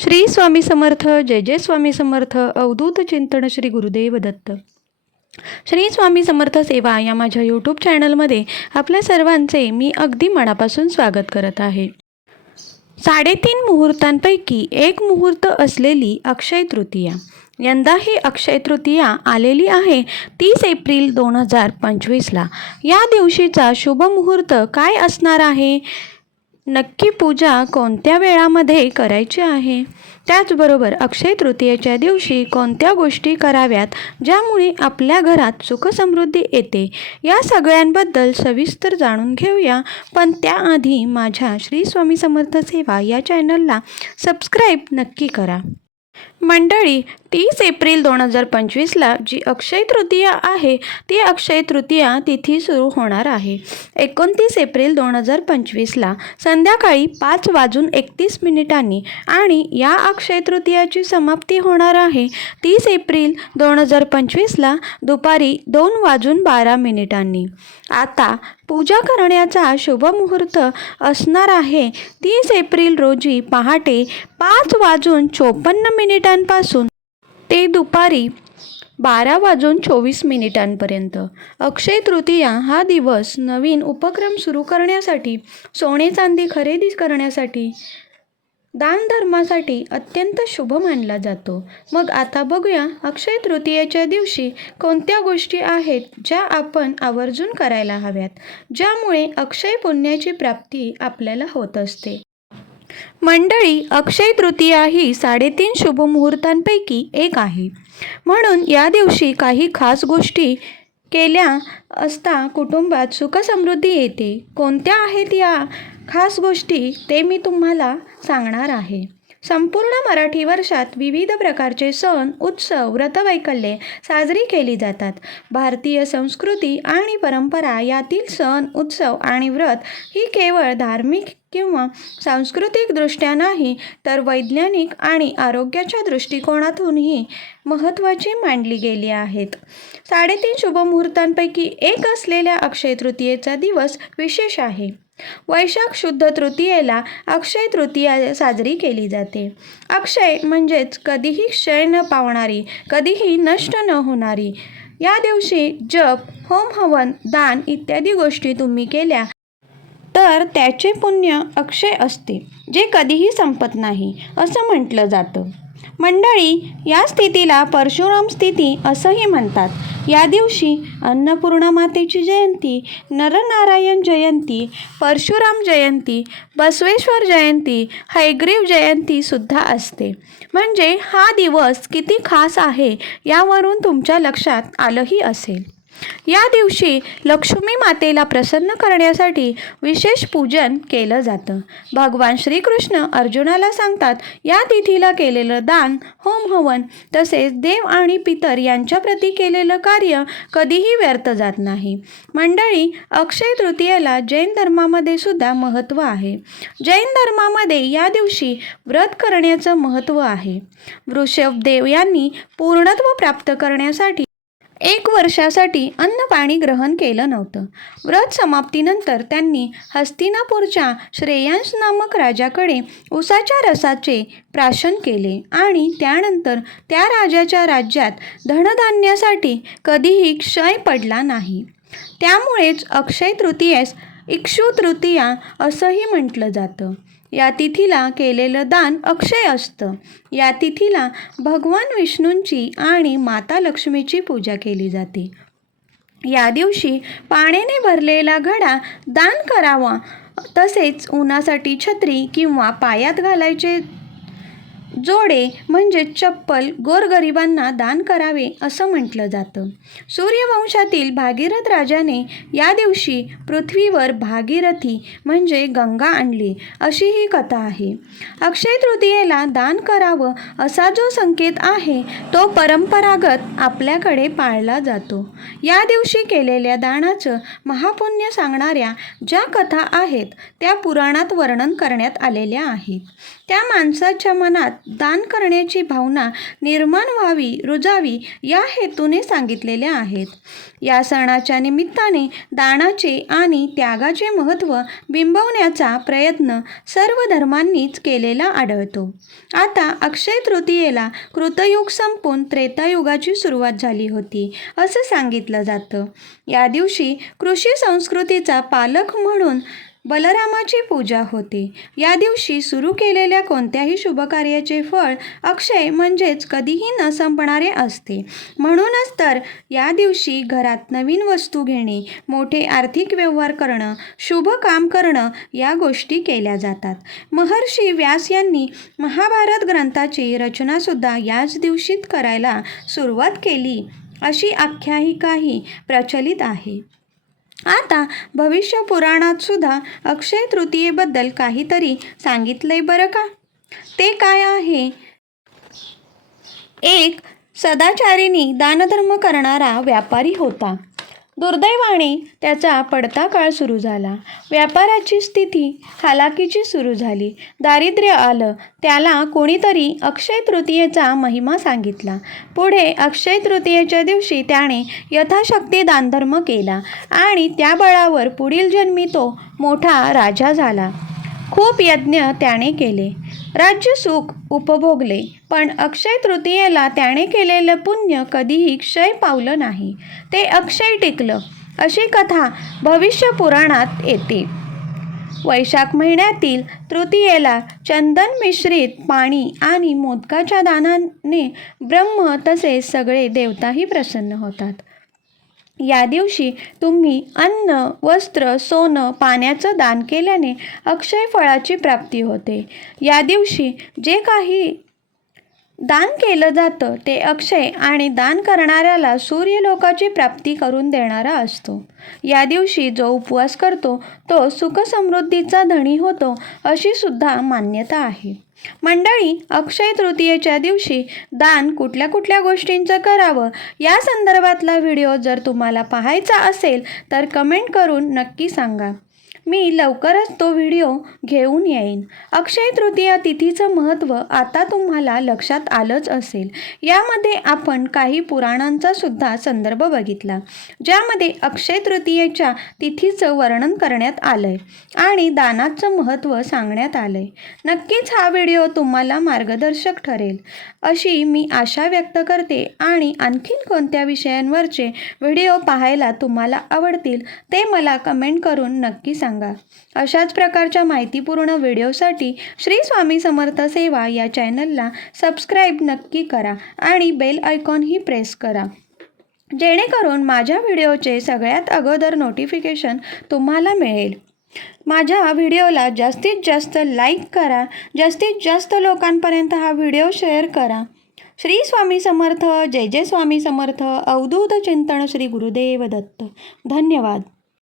श्री स्वामी समर्थ. जय जय स्वामी समर्थ. अवधूत चिंतन श्री गुरुदेव दत्त. श्री स्वामी समर्थ सेवा या माझ्या यूट्यूब चॅनलमध्ये आपल्या सर्वांचे मी अगदी मनापासून स्वागत करत आहे. 3.5 मुहूर्तांपैकी एक मुहूर्त असलेली अक्षय तृतीया. यंदा ही अक्षय तृतीया आलेली आहे 30 एप्रिल 2025ला. या दिवशीचा शुभ मुहूर्त काय असणार आहे? नक्की पूजा कोणत्या वेळामध्ये करायची आहे? त्याचबरोबर अक्षय तृतीयेच्या दिवशी कोणत्या गोष्टी कराव्यात ज्यामुळे आपल्या घरात सुखसमृद्धी येते, या सगळ्यांबद्दल सविस्तर जाणून घेऊया. पण त्याआधी माझ्या श्री स्वामी समर्थ सेवा या चॅनलला सबस्क्राईब नक्की करा. मंडळी, 30 एप्रिल 2025ला जी अक्षय तृतीया आहे ती अक्षय तृतीया तिथी सुरू होणार आहे. 29 एप्रिल 2025ला संध्याकाळी 5:31 आणि या अक्षय तृतीयाची समाप्ती होणार आहे 30 एप्रिल 2025ला दुपारी 2:12. आता पूजा करण्याचा शुभ मुहूर्त असणार आहे 30 एप्रिल रोजी पहाटे 5:54 पासून ते दुपारी 12:24 अक्षय तृतीया हा दिवस नवीन उपक्रम सुरू करण्यासाठी, सोने चांदी खरेदी करण्यासाठी, दानधर्मासाठी अत्यंत शुभ मानला जातो. मग आता बघूया अक्षय तृतीयेच्या दिवशी कोणत्या गोष्टी आहेत ज्या आपण आवर्जून करायला हव्यात, ज्यामुळे अक्षय पुण्याची प्राप्ती आपल्याला होत असते. मंडळी, अक्षय तृतीया ही 3.5 शुभ मुहूर्तांपैकी एक आहे. म्हणून या दिवशी काही खास गोष्टी केल्या असता कुटुंबात सुखसमृद्धी येते. कोणत्या आहेत या खास गोष्टी ते मी तुम्हाला सांगणार आहे. संपूर्ण मराठी वर्षात विविध प्रकारचे सण, उत्सव, व्रतवैकल्ये साजरी केली जातात. भारतीय संस्कृती आणि परंपरा यातील सण, उत्सव आणि व्रत ही केवळ धार्मिक किंवा सांस्कृतिक दृष्ट्या नाही तर वैज्ञानिक आणि आरोग्याच्या दृष्टिकोनातूनही महत्त्वाची मानली गेली आहेत. 3.5 शुभ मुहूर्तांपैकी एक असलेल्या अक्षय तृतीयेचा दिवस विशेष आहे. वैशाख शुद्ध तृतीयेला अक्षय तृतीया साजरी केली जाते. अक्षय म्हणजेच कधीही क्षय न पावणारी, कधीही नष्ट न होणारी. या दिवशी जप, होम हवन, दान इत्यादी गोष्टी तुम्ही केल्या तर त्याचे पुण्य अक्षय असते, जे कधीही संपत नाही असं म्हटलं जातं. मंडळी, या स्थितीला परशुराम स्थिती असंही म्हणतात. या दिवशी अन्नपूर्णा मातेची जयंती, नरनारायण जयंती, परशुराम जयंती, बसवेश्वर जयंती, हयग्रीव जयंती सुद्धा असते. म्हणजे हा दिवस किती खास आहे यावरून तुमच्या लक्षात आलंही असेल. या दिवशी लक्ष्मी मातेला प्रसन्न करण्यासाठी विशेष पूजन केलं जातं. भगवान श्रीकृष्ण अर्जुनाला सांगतात, या तिथीला केलेलं दान, होम हवन तसेच देव आणि पितर यांच्याप्रती केलेलं कार्य कधीही व्यर्थ जात नाही. मंडळी, अक्षय तृतीयेला जैन धर्मामध्ये सुद्धा महत्त्व आहे. जैन धर्मामध्ये या दिवशी व्रत करण्याचं महत्त्व आहे. वृषभदेव यांनी पूर्णत्व प्राप्त करण्यासाठी 1 वर्षासाठी अन्न पाणी ग्रहण केलं नव्हतं. व्रत समाप्तीनंतर त्यांनी हस्तिनापूरच्या श्रेयांस नामक राजाकडे उसाच्या रसाचे प्राशन केले आणि त्यानंतर त्या राजाच्या राज्यात धनधान्यासाठी कधीही क्षय पडला नाही. त्यामुळेच अक्षय तृतीयेस इक्षु तृतीया असंही म्हटलं जातं. या तिथीला केलेलं दान अक्षय असतं. या तिथीला भगवान विष्णूंची आणि माता लक्ष्मीची पूजा केली जाते. या दिवशी पाण्याने भरलेला घडा दान करावा. तसेच उन्हासाठी छत्री किंवा पायात घालायचे जोडे म्हणजे चप्पल गोरगरिबांना दान करावे असं म्हटलं जातं. सूर्यवंशातील भागीरथ राजाने या दिवशी पृथ्वीवर भागीरथी म्हणजे गंगा आणली, अशी ही कथा आहे. अक्षय तृतीयेला दान करावं असा जो संकेत आहे तो परंपरागत आपल्याकडे पाळला जातो. या दिवशी केलेल्या दानाचं महापुण्य सांगणाऱ्या ज्या कथा आहेत त्या पुराणात वर्णन करण्यात आलेल्या आहेत. त्या माणसाच्या मनात दान करण्याची भावना निर्माण व्हावी, रुजावी या हेतूने सांगितलेले आहेत. या सणाच्या निमित्ताने दानाचे आणि त्यागाचे महत्त्व बिंबवण्याचा प्रयत्न सर्व धर्मांनीच केलेला आढळतो. आता अक्षय तृतीयेला कृतयुग संपून त्रेतायुगाची सुरुवात झाली होती असं सांगितलं जातं. या दिवशी कृषी संस्कृतीचा पालक म्हणून बलरामाची पूजा होते. या दिवशी सुरू केलेल्या कोणत्याही शुभकार्याचे फळ अक्षय म्हणजेच कधीही न संपणारे असते. म्हणूनच तर या दिवशी घरात नवीन वस्तू घेणे, मोठे आर्थिक व्यवहार करणं, शुभ काम करणं या गोष्टी केल्या जातात. महर्षी व्यास यांनी महाभारत ग्रंथाची रचनासुद्धा याच दिवशी करायला सुरुवात केली अशी आख्यायिकाही प्रचलित आहे. आता भविष्य पुराणात सुद्धा अक्षय तृतीयेबद्दल काहीतरी सांगितलंय बरं का. ते काय आहे? एक सदाचारिणी दानधर्म करणारा व्यापारी होता. दुर्दैवाने त्याचा पडता काळ सुरू झाला. व्यापाराची स्थिती हालाकीची सुरू झाली. दारिद्र्य आलं. त्याला कोणीतरी अक्षय तृतीयेचा महिमा सांगितला. पुढे अक्षय तृतीयेच्या दिवशी त्याने यथाशक्ती दानधर्म केला आणि त्या बळावर पुढील जन्मी तो मोठा राजा झाला. खूप यज्ञ त्याने केले, राज्यसुख उपभोगले, पण अक्षय तृतीयेला त्याने केलेलं पुण्य कधीही क्षय पावलं नाही. ते अक्षय टिकलं अशी कथा भविष्य पुराणात येते. वैशाख महिन्यातील तृतीयेला चंदन मिश्रित पाणी आणि मोदकाच्या दानाने ब्रह्म तसेच सगळे देवताही प्रसन्न होतात. या दिवशी तुम्ही अन्न, वस्त्र, सोनं, पाण्याचं दान केल्याने अक्षय फळाची प्राप्ती होते. या दिवशी जे काही दान केलं जातं ते अक्षय आणि दान करणाऱ्याला सूर्यलोकाची प्राप्ती करून देणारा असतो. या दिवशी जो उपवास करतो तो सुखसमृद्धीचा धनी होतो अशी सुद्धा मान्यता आहे. मंडळी, अक्षय तृतीयेच्या दिवशी दान कुठल्या कुठल्या गोष्टींचं करावं या संदर्भातला व्हिडिओ जर तुम्हाला पाहायचा असेल तर कमेंट करून नक्की सांगा. मी लवकरच तो व्हिडिओ घेऊन येईन. अक्षय तृतीया तिथीचं महत्त्व आता तुम्हाला लक्षात आलंच असेल. यामध्ये आपण काही पुराणांचा सुद्धा संदर्भ बघितला, ज्यामध्ये अक्षय तृतीयेच्या तिथीचं वर्णन करण्यात आलंय आणि दानाचं महत्त्व सांगण्यात आलंय. नक्कीच हा व्हिडिओ तुम्हाला मार्गदर्शक ठरेल अशी मी आशा व्यक्त करते आणि आणखीन कोणत्या विषयांवरचे व्हिडिओ पाहायला तुम्हाला आवडतील ते मला कमेंट करून नक्की सांगा. अशाच प्रकारच्या माहितीपूर्ण व्हिडिओसाठी श्री स्वामी समर्थ सेवा या चॅनलला सबस्क्राईब नक्की करा आणि बेल आयकॉनही प्रेस करा, जेणेकरून माझ्या व्हिडिओचे सगळ्यात अगोदर नोटिफिकेशन तुम्हाला मिळेल. माझ्या व्हिडिओला जास्तीत जास्त लाईक करा, जास्तीत जास्त लोकांपर्यंत हा व्हिडिओ शेअर करा. श्री स्वामी समर्थ. जय जय स्वामी समर्थ. अवधूत चिंतन. श्री गुरुदेव दत्त. धन्यवाद.